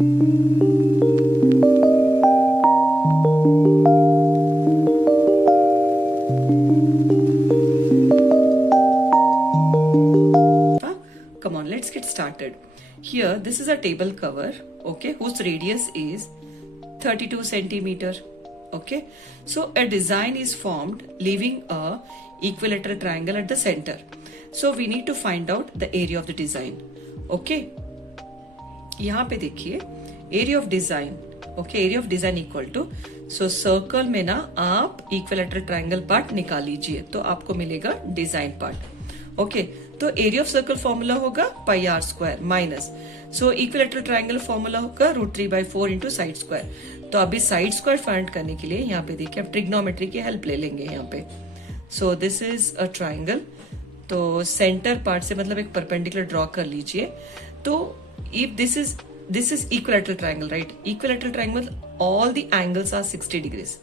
Come on, let's get started. Here, this is a table cover, okay, whose radius is 32 centimeter. Okay, so a design is formed leaving a equilateral triangle at the center. So we need to find out the area of the design. Okay, यहाँ पे देखिए area of design. Okay, area of design equal to, so circle में ना आप equilateral triangle part निकाल लीजिए तो आपको मिलेगा design part. ओके तो एरिया ऑफ सर्कल फॉर्मूला होगा pi R square minus, so equilateral triangle formula होगा √3/4 इंटू साइड स्क्वायर. तो अभी साइड स्क्वायर फाइंड करने के लिए यहाँ पे देखिए आप ट्रिग्नोमेट्री की हेल्प ले लेंगे यहाँ पे. सो दिस इज अ ट्रायंगल, तो सेंटर पार्ट से मतलब एक परपेंडिकुलर ड्रॉ कर लीजिए. तो if this is equilateral triangle, right, equilateral triangle all the angles are 60 degrees.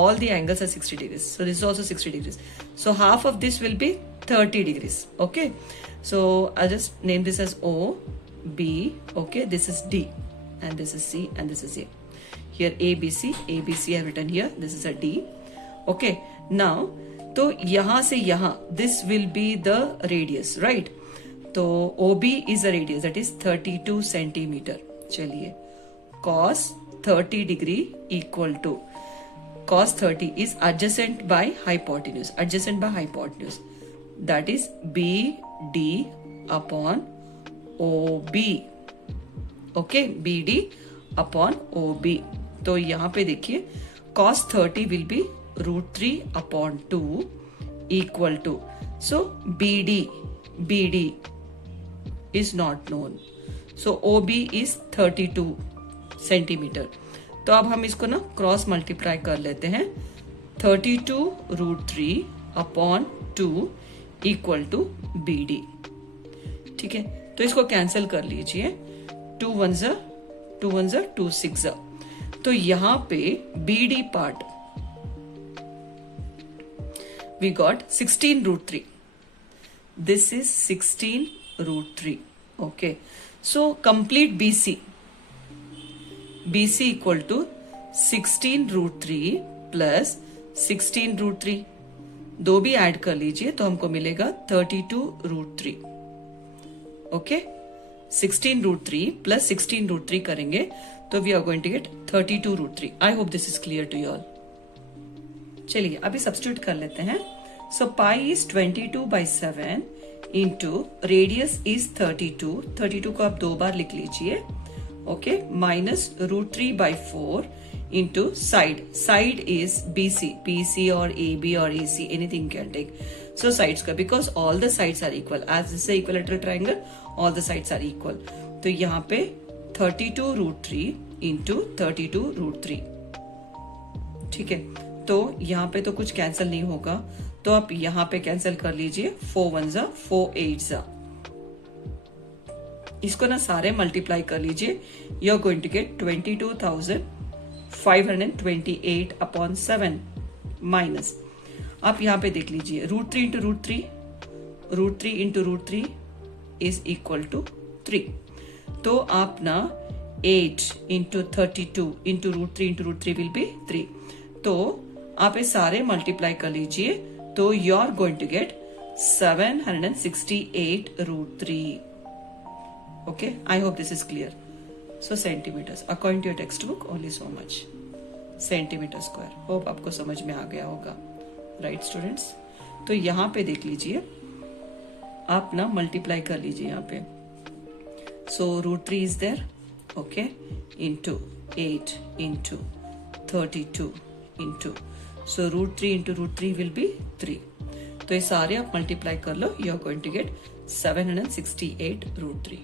All the angles are 60 degrees. So this is also 60 degrees. So half of this will be 30 degrees. Okay. So I'll just name this as O, B. Okay. This is D. And this is C. And this is A. Here A, B, C. A, B, C I have written here. This is a D. Okay. Now, तो यहाँ से यहाँ, this will be the radius, right? तो OB is a radius, that is 32 centimeter. चलिए. Cos 30 degree equal to cos 30 is adjacent by hypotenuse. Adjacent by hypotenuse. That is BD upon OB. Okay, BD upon OB. तो यहाँ पे देखिए cos 30 will be √3 upon 2 equal to, so BD is not known. So OB is 32 centimetre. तो अब हम इसको ना cross multiply कर लेते हैं. 32 √3 अपॉन 2 इक्वल टू BD. ठीक है, तो इसको कैंसिल कर लीजिए. 2 1 2 6. तो यहां पे BD part we got 16 √3. This is 16 √3. Okay, so complete BC equal to 16 √3 plus 16 √3. दो भी ऐड कर लीजिए तो हमको मिलेगा 32 √3. ओके, 16 √3 प्लस 16 √3 करेंगे तो we are going to get 32 √3. I hope this is clear to you all. चलिए अभी सब्स्टिट्यूट कर लेते हैं. So pi is 22/7 into radius is 32. 32 को आप दो बार लिख लीजिए. Okay, minus √3/4 into side is BC or AB or AC, anything you can take. So sides का, because all the sides are equal, as this is a equilateral triangle, all the sides are equal. तो यहाँ पे 32 √3 into 32 √3. ठीक है, तो यहाँ पे तो कुछ कैंसिल नहीं होगा, तो आप यहाँ पे कैंसिल कर लीजिए. 4 1 4 8. इसको ना सारे मल्टीप्लाई कर लीजिए. You are going to get 22,528 upon 7 minus, आप यहाँ पे देख लीजिए √3 into √3 into √3 is equal to 3. तो आप ना 8 into 32 into √3 into √3 will be 3. तो आप ये सारे मल्टीप्लाई कर लीजिए तो you are going to get 768 √3. Okay, I hope this is clear. So centimeters according to your textbook only so much. Centimeter square. Hope आपको समझ में आ गया होगा, right students? तो यहाँ पे देख लीजिए, आप ना मल्टीप्लाई कर लीजिए यहाँ पे. So √3 is there, okay, into 8 into 32 into, so √3 into √3 will be 3. तो ये सारे आप मल्टीप्लाई कर लो, you are going to get 768 √3.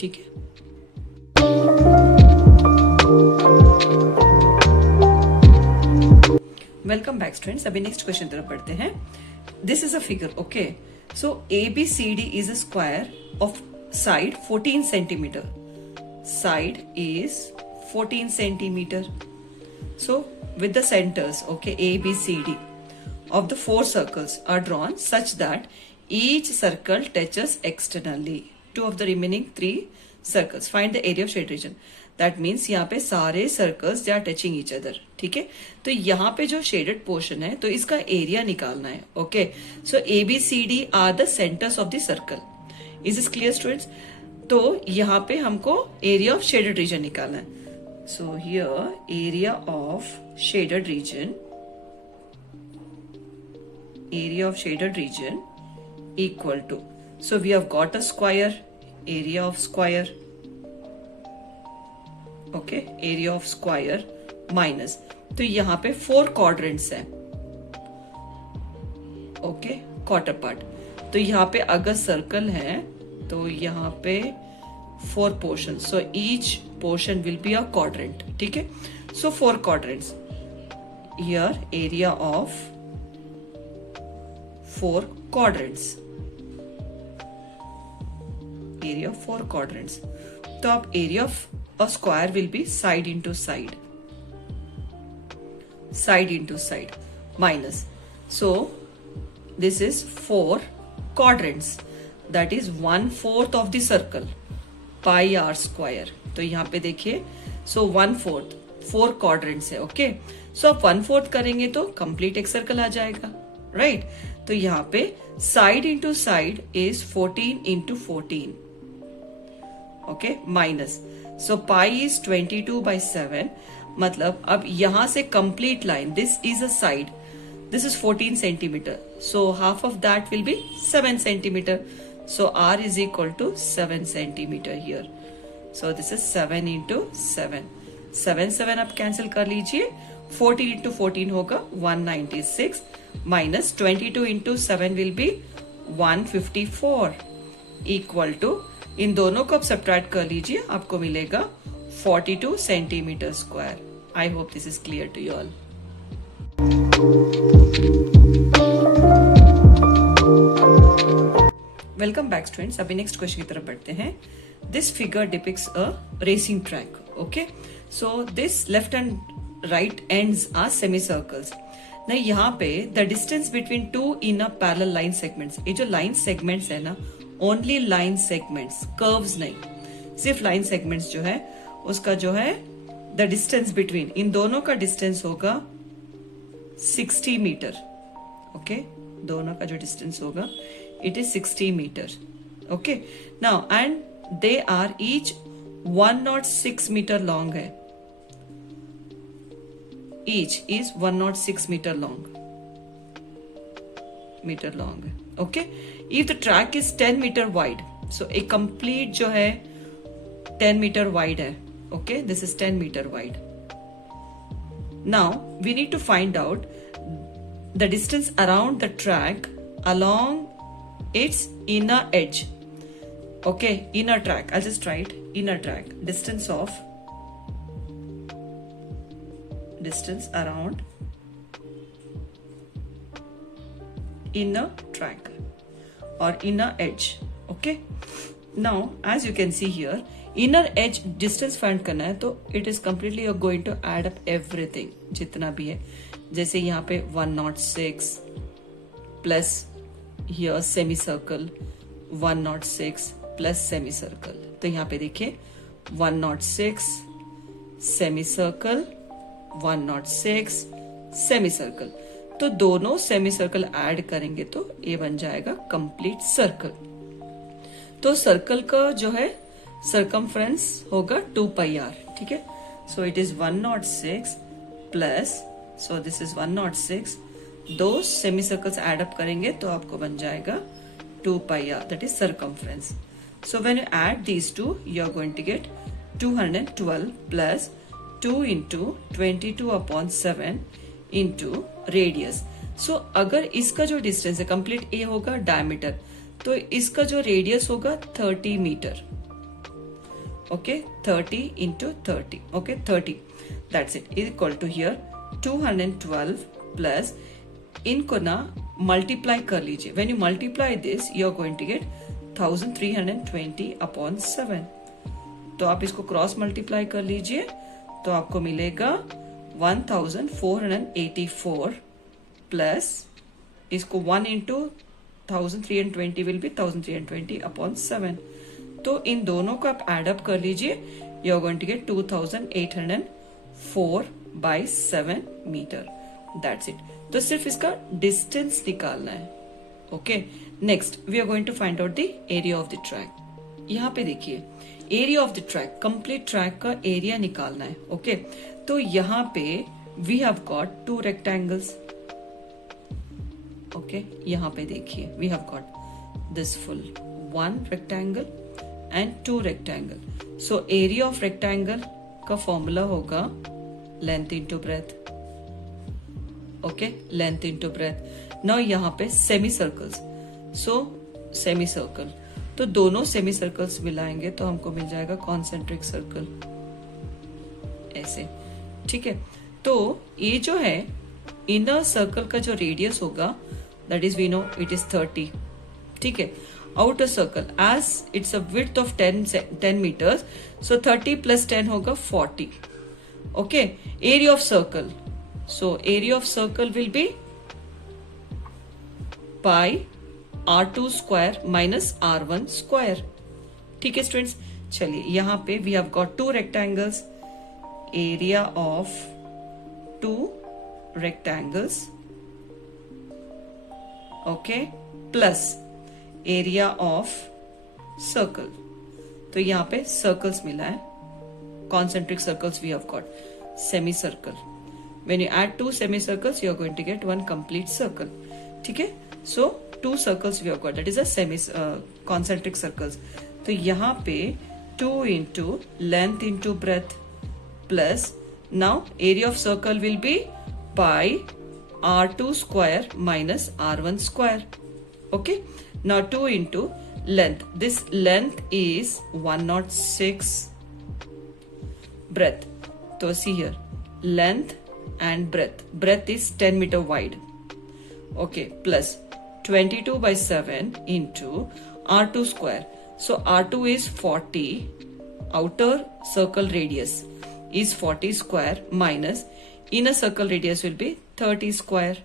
ठीक है. Welcome back students. अभी नेक्स्ट क्वेश्चन तरफ बढ़ते हैं. This is a figure. Okay, so ABCD is a square of side 14 centimetre. Side is 14 centimetre. So with the centres, okay, ABCD of the 4 circles are drawn such that each circle touches externally 2 of the remaining 3 circles. Find the area of shaded region. That means यहाँ पे सारे circles they are touching each other, ठीक है। तो यहाँ पे जो shaded portion है तो इसका एरिया निकालना है, okay. So ABCD are the centres of the circle. Is this clear students? तो यहाँ पे हमको एरिया ऑफ शेडेड रीजन निकालना है। So here area of shaded reason, area of shaded region equal to, so we have got a square, area of square, okay, area of square minus, तो यहाँ पे 4 quadrants है, okay, quarter part। तो यहाँ पे अगर सर्कल है तो यहाँ पे 4 portions, so each portion will be a quadrant, ठीक है। so 4 quadrants, here area of 4 quadrants, area of 4 quadrants। तो अब area of a square will be side into side, side into side minus, so this is 4 quadrants, that is 1/4 of the circle, pi r square। तो यहाँ पे देखिए, so 1/4, 4 quadrants है, okay. सो अब 1/4 करेंगे तो कंप्लीट एक सर्कल आ जाएगा, राइट। तो यहाँ पे side into side is 14 into 14, okay, minus, so pi is 22/7, मतलब अब यहां से complete line, this is a side, this is 14 centimetre, so half of that will be 7 centimetre, so R is equal to 7 centimetre here. So this is 7 into 7, 7 आप cancel कर लीजिए, 14 into 14 होगा 196 minus 22 into 7 will be 154 equal to, इन दोनों को आप subtract कर लीजिए, आपको मिलेगा 42 centimetre square. I hope this is clear to you all. Welcome back students. अभी नेक्स्ट क्वेश्चन की तरफ बढ़ते हैं। This figure depicts a racing track, okay. So this left and right ends are semi circles. नहीं, यहाँ पे the distance between 2 in a parallel line segments, ये जो लाइन सेगमेंट्स है ना, ओनली लाइन सेगमेंट्स, कर्व्स नहीं, सिर्फ लाइन सेगमेंट्स जो है उसका जो है द डिस्टेंस बिटवीन, इन दोनों का डिस्टेंस होगा 60 मीटर, ओके। दोनों का जो डिस्टेंस होगा it is 60 metre, okay. Now and they are each 106 metre long है, each is 106 meter long, okay। if the track is 10 meter wide, so a complete जो है 10 meter wide है, okay, this is 10 meter wide। now we need to find out the distance around the track along its inner edge, okay, inner track, I'll just write inner track, distance around inner track or inner edge, okay। now as you can see here, inner edge distance find करना है तो it is completely you're going to add up everything जितना भी है, जैसे यहाँ पे 106 plus here semi circle 106 plus semi circle, तो यहाँ पे देखिए 106 semi circle 106 सेमी सर्कल, तो दोनों सेमी सर्कल ऐड करेंगे तो ये बन जाएगा कंप्लीट सर्कल। तो सर्कल का जो है सरकमफ्रेंस होगा 2 पाई आर, ठीक है। So it is 106 plus, so this is 106, दो सेमी सर्कल्स ऐड अप करेंगे तो आपको बन जाएगा 2 pi R, that is circumference. So when you add these two you are going to get 212 plus 2 into 22/7 into radius. सो अगर इसका जो डिस्टेंस है कंप्लीट ए होगा डायमीटर, तो इसका जो रेडियस होगा 30 metre, okay, 30 into 30, okay, 30, that's it, equal to here 212 plus, इनको ना मल्टीप्लाई कर लीजिए, when you multiply this you are going to get 1320/7। तो आप इसको क्रॉस मल्टीप्लाई कर लीजिए तो आपको मिलेगा 1484 प्लस, इसको 1 into 1320 विल बी 1320/7। तो इन दोनों को आप एड अप कर लीजिए, you are going to get 2804 by 7 metre. That's it. तो सिर्फ इसका डिस्टेंस निकालना है. Okay, next we are going to find out the area of the track. यहाँ पे देखिए, area of the track, complete track का एरिया निकालना है. ओके, तो यहाँ पे we have got 2 rectangles. Okay, यहाँ पे देखिए, we have got this full 1 rectangle and 2 rectangle. So area of rectangle का फॉर्मूला होगा length into breadth. Okay, length into breadth. Now यहाँ पे सेमी सर्कल्स, सो सेमी सर्कल, तो दोनों सेमी सर्कल्स मिलाएंगे तो हमको मिल जाएगा कॉन्सेंट्रिक सर्कल, ऐसे. ठीक है, तो ये जो है इनर सर्कल का जो रेडियस होगा, that is we know it is 30. ठीक है, outer circle as it's a width of 10 metres, so 30 plus 10 होगा 40. Okay, area of circle, so area of circle will be pi r2 square minus r1 square. ठीक है students, चलिए यहाँ पे we have got 2 rectangles, area of 2 rectangles, okay, plus area of circle. तो यहाँ पे circles मिला है, concentric circles we have got, semicircle. When you add 2 semicircles, you are going to get 1 complete circle. ठीक है, so 2 circles we have got, that is a concentric circles. तो यहाँ पे 2 into length into breadth plus now area of circle will be pi r2 square minus r1 square. Okay, now 2 into length. This length is 106. Breadth. So see here, length and breadth is 10 meter wide. Okay, plus 22 by 7 into r2 square. So r2 is 40, outer circle radius is 40 square minus inner circle radius will be 30 square.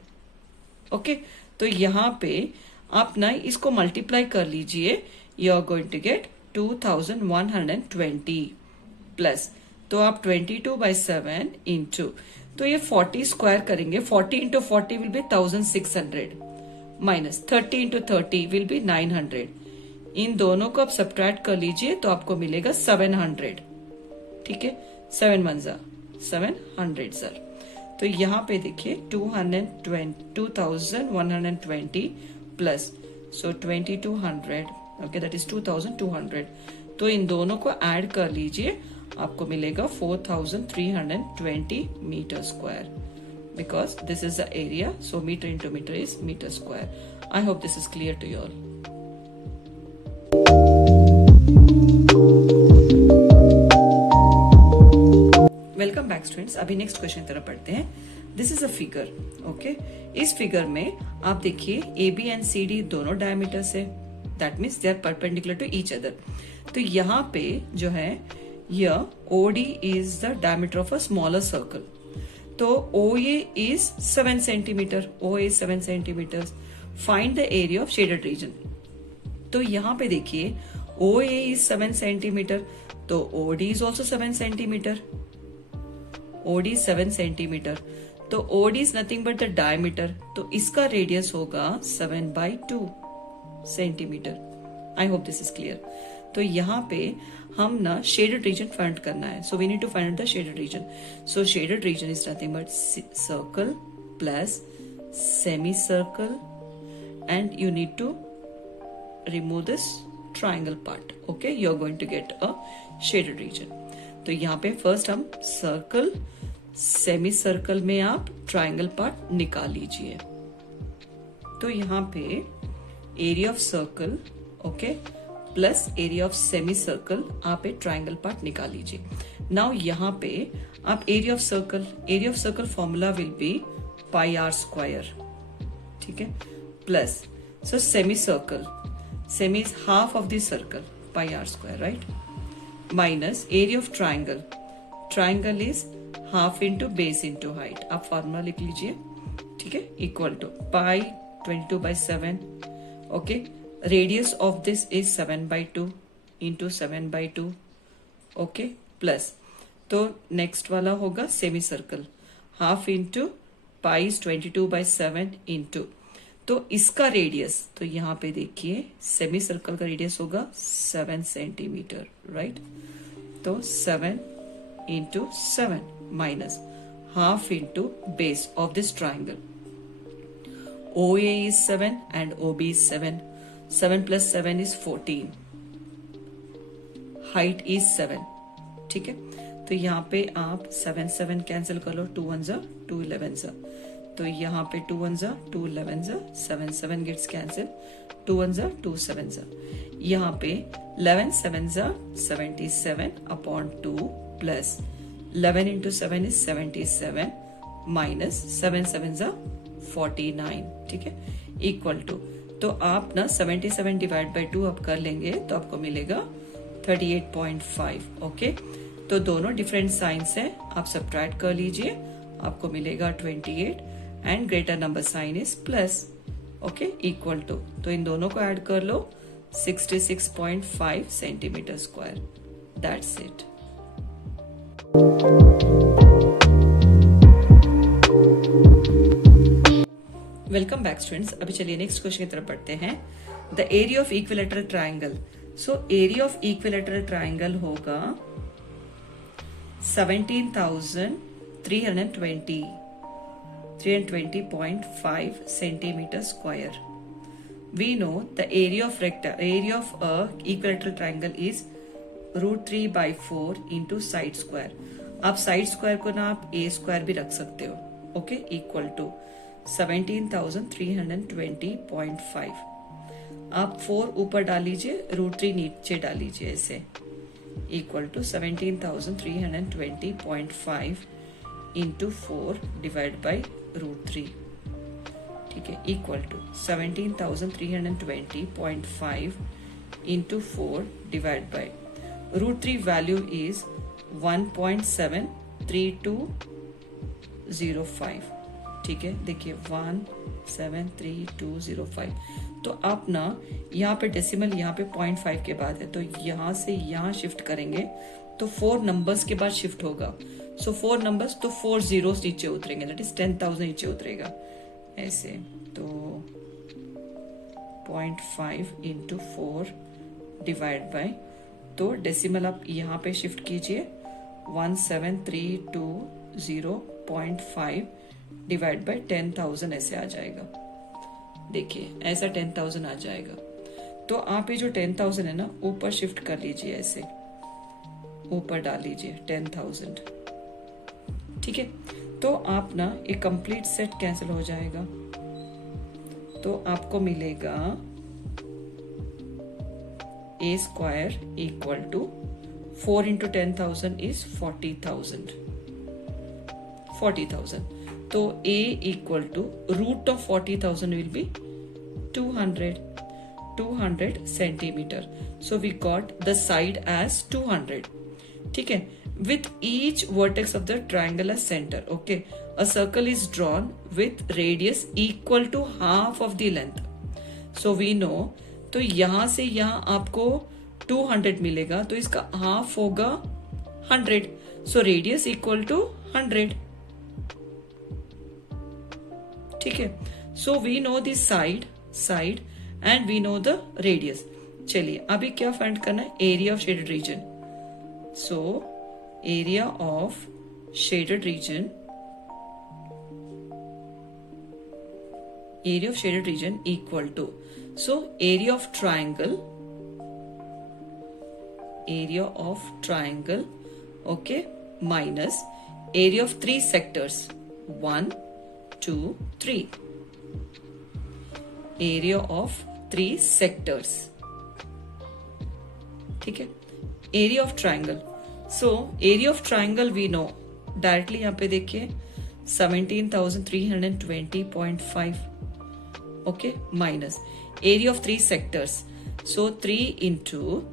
Okay, तो यहाँ पे आप ना इसको multiply कर लीजिए, you are going to get 2120 plus, तो आप 22 by 7 into, तो ये 40 स्क्वायर करेंगे, 40 into 40 will be 1600 minus 30 into 30 will be 900. इन दोनों को आप सब्ट्रैक्ट कर लीजिए तो आपको मिलेगा 700. ठीक है, 7 मंजा 700 सर. तो यहाँ पे देखिए 2120 plus, so 2200, okay, that is 2200. तो इन दोनों को ऐड कर लीजिए, आपको मिलेगा 4320 metre square, because this is the area, so metre into metre is metre square. I hope this is clear to you all. Welcome back students. अभी next question की तरफ पढ़ते हैं. This is a figure. Okay, इस figure में आप देखिए A B and C D दोनों डायमीटर से, that means they are perpendicular to each other. तो यहाँ पे जो है, here OD is the diameter of a smaller circle. तो OA is 7 centimeter. OA is 7 centimeters. Find the area of shaded region. तो यहाँ पे देखिए OA is 7 centimeter. तो OD is also 7 centimeter. OD is 7 centimeter. तो OD is nothing but the diameter. तो इसका radius होगा 7/2 centimeter. I hope this is clear. तो यहाँ पे हम ना शेडेड रीजन फाइंड करना है, so we need to find out the shaded region. So shaded region is nothing but circle plus semi circle and you need to remove this triangle part. Okay, you are going to get a shaded region. तो यहाँ पे first हम circle, semi circle में आप triangle part निकाल लीजिए. तो यहाँ पे area of circle, okay, plus area of semi circle, आप एक ट्राइंगल पार्ट निकाल लीजिए. नाउ यहाँ पे आप area of circle formula will be pi R square. ठीक है, plus so semi circle, semi is half of the circle, pi R square, right, minus area of triangle, triangle is half into base into height. आप formula लिख लीजिए. ठीक है, equal to pi 22/7. Okay, radius of this is 7/2 into 7/2. Okay, plus, तो next वाला होगा semi circle, half into pi is 22/7 into, तो इसका रेडियस, तो यहाँ पे देखिए सेमी सर्कल का रेडियस होगा 7 सेंटीमीटर, राइट। तो 7 into 7 minus half into base of this triangle, OA is 7 and OB is 7. 7 plus 7 is 14. Height is 7. ठीक है, तो यहाँ पे आप 7 7 कैंसिल कर लो, 2 1 2 11 तो यहाँ पे 2 1 2 11 7 7 गेट्स कैंसिल, 2 1 2 7 यहाँ पे 11 7 77 upon 2 plus 11 into 7 is 77 minus 7 7 49, ठीक है, इक्वल टू, तो आप ना 77 डिवाइड बाई 2 आप कर लेंगे तो आपको मिलेगा 38.5। ओके, तो दोनों डिफरेंट साइंस है, आप सब्ट्रैक्ट कर लीजिए, आपको मिलेगा 28 and greater number sign is plus. Okay, equal to, तो इन दोनों को ऐड कर लो, 66.5 centimetre square. That's it. Welcome back students. अभी चलिए नेक्स्ट क्वेश्चन की तरफ पढ़ते हैं। The area of equilateral triangle, so area of equilateral triangle होगा 320.5 centimetre square. We know the area of equilateral triangle is √3/4 into side square. आप side square को ना आप a स्क्वायर भी रख सकते हो। Okay, equal to 17,320.5। आप 4 ऊपर डाल लीजिए, √3 नीचे डाल लीजिए, ऐसे equal to 17,320.5 into 4 divide by √3, ठीक है, equal to 17,320.5 into 4 divide by √3 value is 1.73205, ठीक है, देखिए 1.73205। तो आप ना यहाँ पे डेसिमल यहाँ पे 0.5 के बाद है, तो यहाँ से यहाँ शिफ्ट करेंगे तो 4 नंबर्स के बाद शिफ्ट होगा। सो 4 नंबर्स, तो 4 zeros नीचे उतरेंगे, दैट इज 10,000 नीचे उतरेगा ऐसे। तो 0.5 इंटू 4 डिवाइड बाय, तो डेसिमल आप यहाँ पे शिफ्ट कीजिए, 17320.5 डिवाइड बाय 10,000 ऐसे आ जाएगा। देखिए ऐसा 10,000 आ जाएगा। तो आप ये जो 10,000 है ना ऊपर शिफ्ट कर लीजिए, ऐसे ऊपर डाल लीजिए 10,000, ठीक है। तो आप ना एक कंप्लीट सेट कैंसिल हो जाएगा, तो आपको मिलेगा a square equal to 4 into 10,000 is 40,000। तो a equal to root of 40,000 will be 200 centimetre. So we got the side as 200, ठीक है, with each vertex of the triangle as center. Okay, a circle is drawn with radius equal to half of the length. So we know, तो यहां से यहां आपको 200 मिलेगा, तो इसका हाफ होगा 100। सो रेडियस इक्वल टू 100, ठीक है। So we know the side and we know the radius. चलिए अभी क्या फाइंड करना है, area of shaded region. So area of shaded region equal to, so area of triangle, okay, minus area of 3 sectors, 1 2 3, area of 3 sectors, ठीक है। area of triangle, so area of triangle we know directly यहाँ पे देखिए 17,320.5, okay, minus area of 3 sectors, so 3 into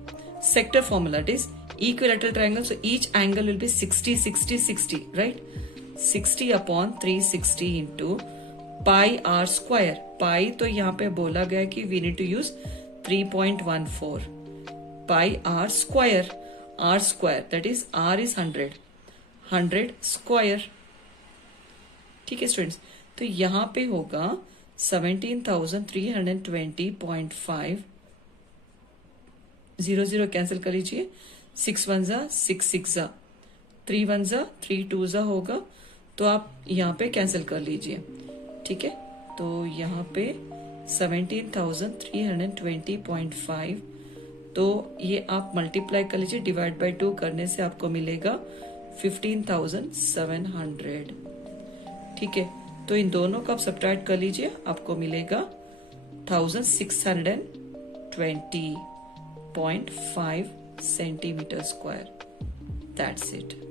sector formula is equilateral triangle, so each angle will be 60 60 60, right, 60 upon 360 into pi R square. Pi तो यहाँ पे बोला गया कि we need to use 3.14 pi R square. r square, that is r is 100 square. ठीक है students, तो यहाँ पे होगा 17,320.5, 0 कैंसिल कर लीजिए, 6 1 जा 6 6 जा 3 1 जा 3 2 जा होगा, तो आप यहाँ पे कैंसिल कर लीजिए. ठीक है, तो यहाँ पे 17,320.5, तो ये आप मल्टीप्लाई कर लीजिए, डिवाइड बाय 2 करने से आपको मिलेगा 15,700. ठीक है, तो इन दोनों को आप सब्ट्रैक्ट कर लीजिए, आपको मिलेगा 1620.5 centimeter square. That's it.